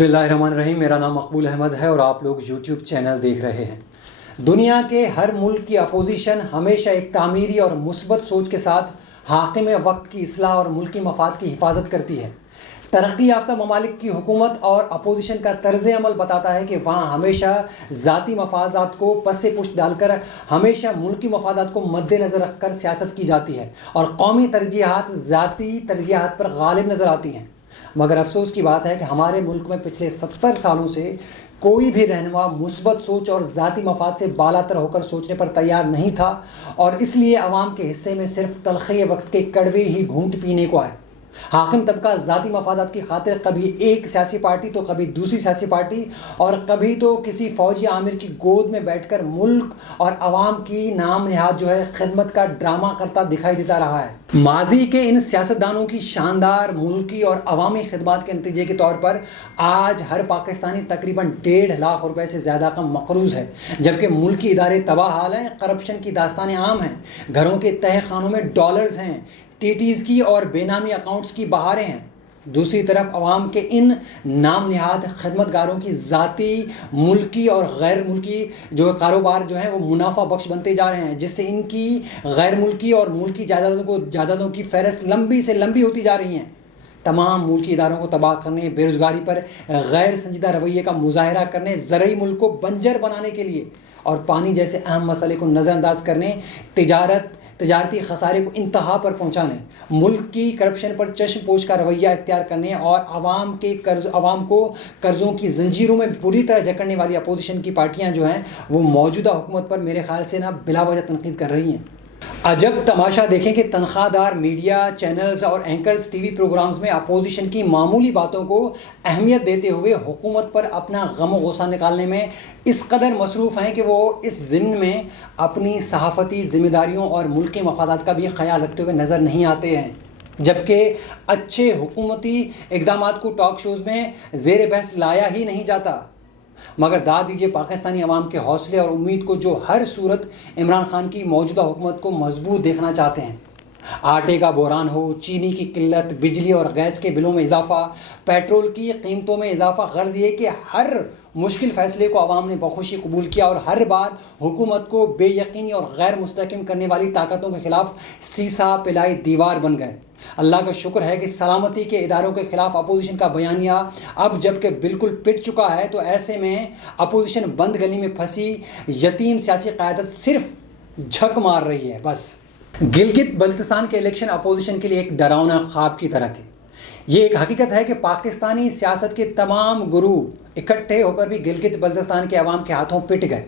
बिस्मिल्लाहिर्रहमानिर्रहीम। मेरा नाम मकबूल अहमद है और आप लोग यूट्यूब चैनल देख रहे हैं। दुनिया के हर मुल्क की अपोजिशन हमेशा एक तामीरी और मुस्बत सोच के साथ हाकिम वक्त की इस्लाह और मुल्की मफाद की हिफाजत करती है। तरक्की याफ्ता ममालिक की हुकूमत और अपोजिशन का तर्ज अमल बताता है कि वहाँ हमेशा ज़ाती मफादात को पसे पुष्ट डालकर हमेशा मुल्की मफादात को मद्देनज़र रख कर सियासत की जाती है और कौमी तरजीहात ज़ाती तरजीहात पर गालिब नज़र आती हैं। मगर अफसोस की बात है कि हमारे मुल्क में पिछले 70 सालों से कोई भी रहनुमा मुस्बत सोच और ज़ाती मफाद से बालातर होकर सोचने पर तैयार नहीं था और इसलिए अवाम के हिस्से में सिर्फ तलख़ी वक्त के कड़वे ही घूंट पीने को आए। हाकिम तबका ज़ाती मफादात की खातिर कभी एक सियासी पार्टी तो कभी दूसरी सियासी पार्टी और कभी तो किसी फ़ौजी आमिर की गोद में बैठकर मुल्क और अवाम की नाम निहाद खिदमत का ड्रामा करता दिखाई देता रहा है। माजी के इन सियासतदानों की शानदार मुल्की और अवामी खिदमत के नतीजे के तौर पर आज हर पाकिस्तानी तकरीबन 1.5 लाख रुपए से ज़्यादा का मकरूज़ है, जबकि मुल्की इदारे तबाह हाल हैं, करप्शन की दास्तानें आम हैं, घरों के तह खानों में डॉलर्स हैं, टीटीज़ की और बेनामी अकाउंट्स की बहारें हैं। दूसरी तरफ अवाम के इन नाम निहाद खदमतगारों की ज़ाती मुल्की और गैर मुल्की कारोबार हैं वो मुनाफा बख्श बनते जा रहे हैं, जिससे इनकी गैर मुल्की और मुल्की जायदादों की फहरिस्त लंबी से लंबी होती जा रही हैं। तमाम मुल्की इदारों को तबाह करने, बेरोज़गारी पर गैर संजीदा रवैये का मुजाहरा करने, ज़रई मुल्क को बंजर बनाने के लिए और पानी जैसे अहम मसले को नज़रअंदाज करने, तजारती खसारे को इंतहा पर पहुंचाने, मुल्क की करप्शन पर चश्म पोश का रवैया इख्तियार करने और आवाम को कर्ज़ों की जंजीरों में बुरी तरह जकड़ने वाली अपोजिशन की पार्टियां हैं वो मौजूदा हुकूमत पर मेरे ख्याल से बिला वजह तनकीद कर रही हैं। अजब तमाशा देखें कि तनख्वाहदार मीडिया चैनल्स और एंकर्स टीवी प्रोग्राम्स में अपोजिशन की मामूली बातों को अहमियत देते हुए हुकूमत पर अपना गम व गुस्सा निकालने में इस कदर मसरूफ़ हैं कि वो इस ज़िम्न में अपनी सहाफ़ती ज़िम्मेदारियों और मुल्क के मफादात का भी ख्याल रखते हुए नज़र नहीं आते हैं। जबकि अच्छे हुकूमती इक़दामात को टॉक शोज़ में ज़ेर बहस लाया ही नहीं जाता। मगर दाद दीजिए पाकिस्तानी अवाम के हौसले और उम्मीद को, जो हर सूरत इमरान खान की मौजूदा हुकूमत को मजबूत देखना चाहते हैं। आटे का बहरान हो, चीनी की किल्लत, बिजली और गैस के बिलों में इजाफा, पेट्रोल की कीमतों में इजाफा, गर्ज ये कि हर मुश्किल फ़ैसले को आवाम ने बखुशी कबूल किया और हर बार हुकूमत को बेयकीनी और गैर मुस्तहकम करने वाली ताकतों के ख़िलाफ़ सीसा पिलाई दीवार बन गए। अल्लाह का शुक्र है कि सलामती के इदारों के ख़िलाफ़ अपोजिशन का बयानिया अब जबकि बिल्कुल पिट चुका है, तो ऐसे में अपोजिशन बंद गली में फंसी यतीम सियासी क़यादत सिर्फ झक मार रही है। बस गिलगित बल्तिस्तान के इलेक्शन अपोजिशन के लिए एक डरावना ख्वाब की तरह थे। ये एक हकीकत है कि पाकिस्तानी सियासत के तमाम गुरु इकट्ठे होकर भी गिलगित बल्तिस्तान के अवाम के हाथों पिट गए।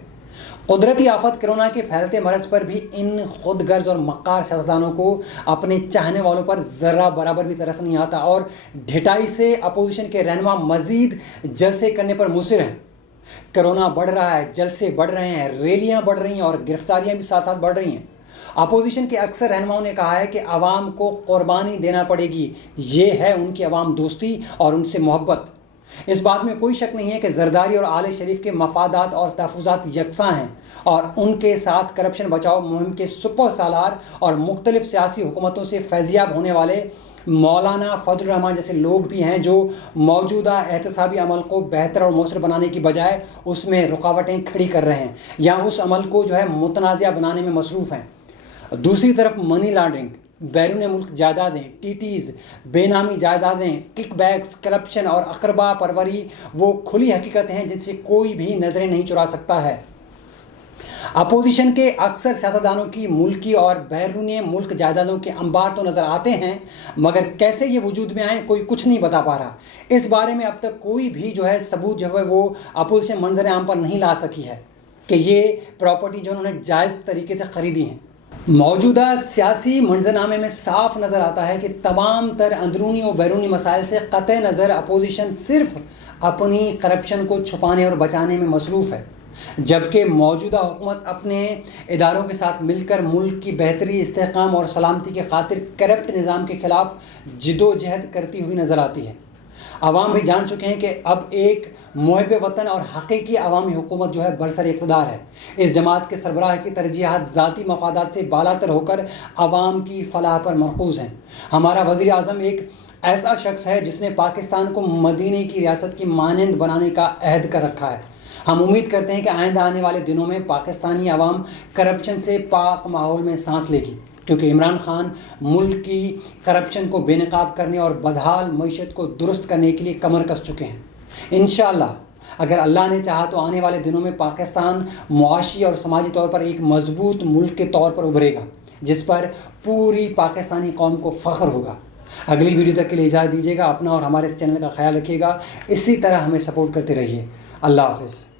कुदरती आफत कोरोना के फैलते मरज पर भी इन खुद गर्ज और मक्कार सियासतदानों को अपने चाहने वालों पर ज़रा बराबर भी तरस नहीं आता और ढिठाई से अपोजिशन के रहनुमा मज़ीद जलसे करने पर मुसिर हैं। कोरोना बढ़ रहा है, जलसे बढ़ रहे हैं, रैलियाँ बढ़ रही हैं और गिरफ्तारियाँ भी साथ साथ बढ़ रही हैं। अपोजिशन के अक्सर रहनुमाओं ने कहा है कि आवाम को कुर्बानी देना पड़ेगी, ये है उनकी अवाम दोस्ती और उनसे मोहब्बत। इस बात में कोई शक नहीं है कि जरदारी और आले शरीफ के मफादात और तहफ़्फ़ुज़ात यकसां हैं और उनके साथ करप्शन बचाओ मुहिम के सुपर सालार और मुख्तलिफ सियासी हुकूमतों से फैज़याब होने वाले मौलाना फजल रहमान जैसे लोग भी हैं, जो मौजूदा एहतसाबी अमल को बेहतर और मौसर बनाने की बजाय उसमें रुकावटें खड़ी कर रहे हैं या उस अमल को मुतनाज़िया बनाने में मसरूफ़ हैं। दूसरी तरफ मनी लॉन्ड्रिंग, बैरून मुल्क जायदादें, टीटीज़, बेनामी जायदादें, किकबैक्स, करप्शन और अकरबा परवरी वो खुली हकीकतें हैं जिनसे कोई भी नज़रें नहीं चुरा सकता है। अपोजिशन के अक्सर सियासतदानों की मुल्की और बैरून मुल्क जायदादों के अंबार तो नज़र आते हैं, मगर कैसे ये वजूद में आए कोई कुछ नहीं बता पा रहा। इस बारे में अब तक कोई भी सबूत वो अपोजिशन मंजर आम पर नहीं ला सकी है कि ये प्रॉपर्टी उन्होंने जायज़ तरीके से ख़रीदी हैं। मौजूदा सियासी मंजरनामे में साफ नज़र आता है कि तमाम तर अंदरूनी और बैरूनी मसाइल से क़तई नज़र अपोजिशन सिर्फ अपनी करप्शन को छुपाने और बचाने में मसरूफ़ है, जबकि मौजूदा हुकूमत अपने इदारों के साथ मिलकर मुल्क की बेहतरी, इस्तेहकाम और सलामती के खातिर करप्ट निज़ाम के ख़िलाफ़ जिदोजहद करती हुई नज़र आती है। आवाम भी जान चुके हैं कि अब एक मुहिब वतन और हकीकी अवामी हुकूमत बरसर इक़्तिदार है। इस जमात के सरबराह की तरजीहात ज़ाती मफादात से बालातर होकर आवाम की फलाह पर मरकूज़ हैं। हमारा वज़ीर आज़म एक ایسا شخص ہے جس نے پاکستان کو مدینے کی ریاست کی مانند بنانے کا عہد کر رکھا ہے۔ ہم امید کرتے ہیں کہ آئندہ آنے والے دنوں میں پاکستانی عوام کرپشن سے پاک ماحول میں سانس لے گی، کیونکہ عمران خان ملک کی کرپشن کو بے نقاب کرنے اور بدحال معیشت کو درست کرنے کے لیے کمر کس چکے ہیں۔ انشاءاللہ اگر اللہ نے چاہا تو آنے والے دنوں میں پاکستان معاشی اور سماجی طور پر ایک مضبوط ملک کے طور پر ابھرے گا، جس پر پوری پاکستانی قوم کو فخر ہوگا۔ اگلی ویڈیو تک کے لیے اجازت دیجیے گا، اپنا اور ہمارے اس چینل کا خیال رکھیے گا، اسی طرح ہمیں سپورٹ کرتے رہیے۔ اللہ حافظ۔